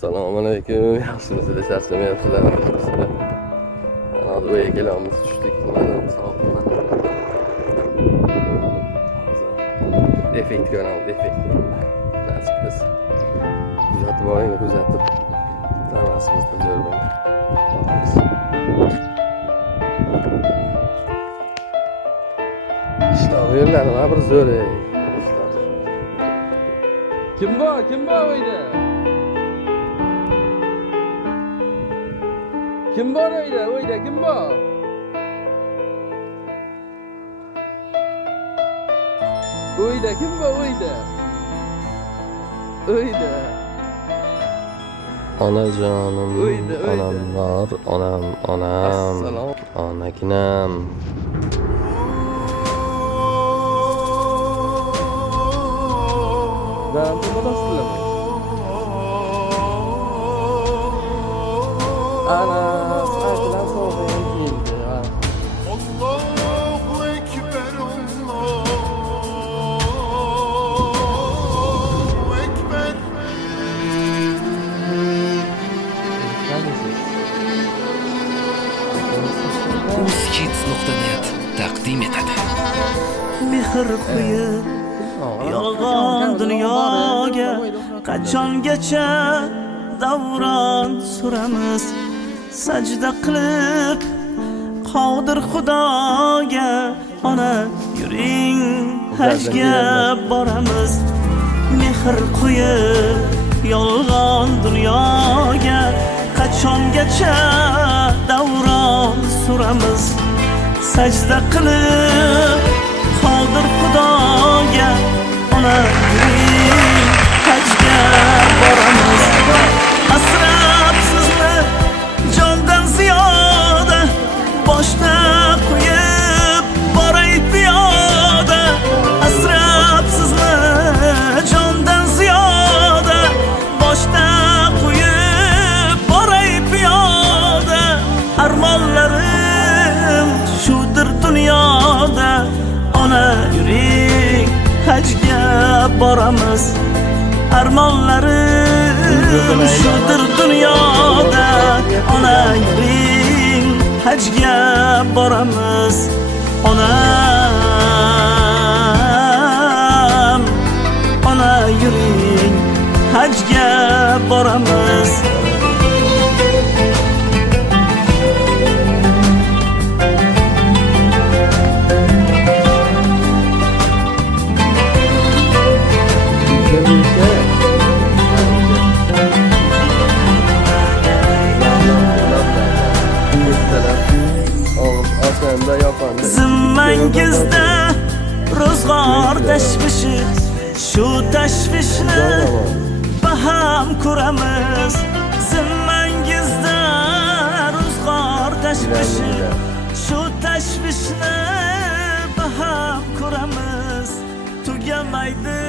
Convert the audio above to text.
Assalomu alaykum. Yaxshimisizlar, charchamayapsizlar. Hozir uyga kelamiz, tushdik. Sog'liqman. Effekt ko'ramiz, effekt. Nasib qilsa. Kuzatib boring, kuzatib. Hammasizni ko'rib. İşte yo'llarim ha bir zo'r. Kim bor uyda? Kim bor uyda? Kim bor? Uyda kim bor uyda? Onajonim, onam bor, onam. Assalom. Onaginam. Dan buradasizlar. Ana, saytlar so'g'in keldi. Allahu ekber, Allahu ekber. Uzkids.net taqdim etadi. Mehr quyib yolg'on dunyoga qachongacha davron suramiz, sajda qilib qodir xudoga. Ona yuring hajga boramiz, mehr quyib yolg'on dunyoga qachongacha davron suramiz, sajda qilib qodir xudoga. Ona yuring hajga boramiz, asrab sizni jondan ziyoda boshda qo'yib boray piyoda. Asrab sizni jondan ziyoda boshda qo'yib boray piyoda. Armonlarim shudir dunyoda. Ona yuring hajga boramiz, armonlarim shudir dunyoda. Ona yuring hajga boramiz, onam. Ona yuring hajga boramiz. Zimmangizda ro'zg'or tashvishi, shu tashvishni baham ko'ramiz. Zimmangizda ro'zg'or tashvishi, shu tashvishni baham ko'ramiz. Tugamaydi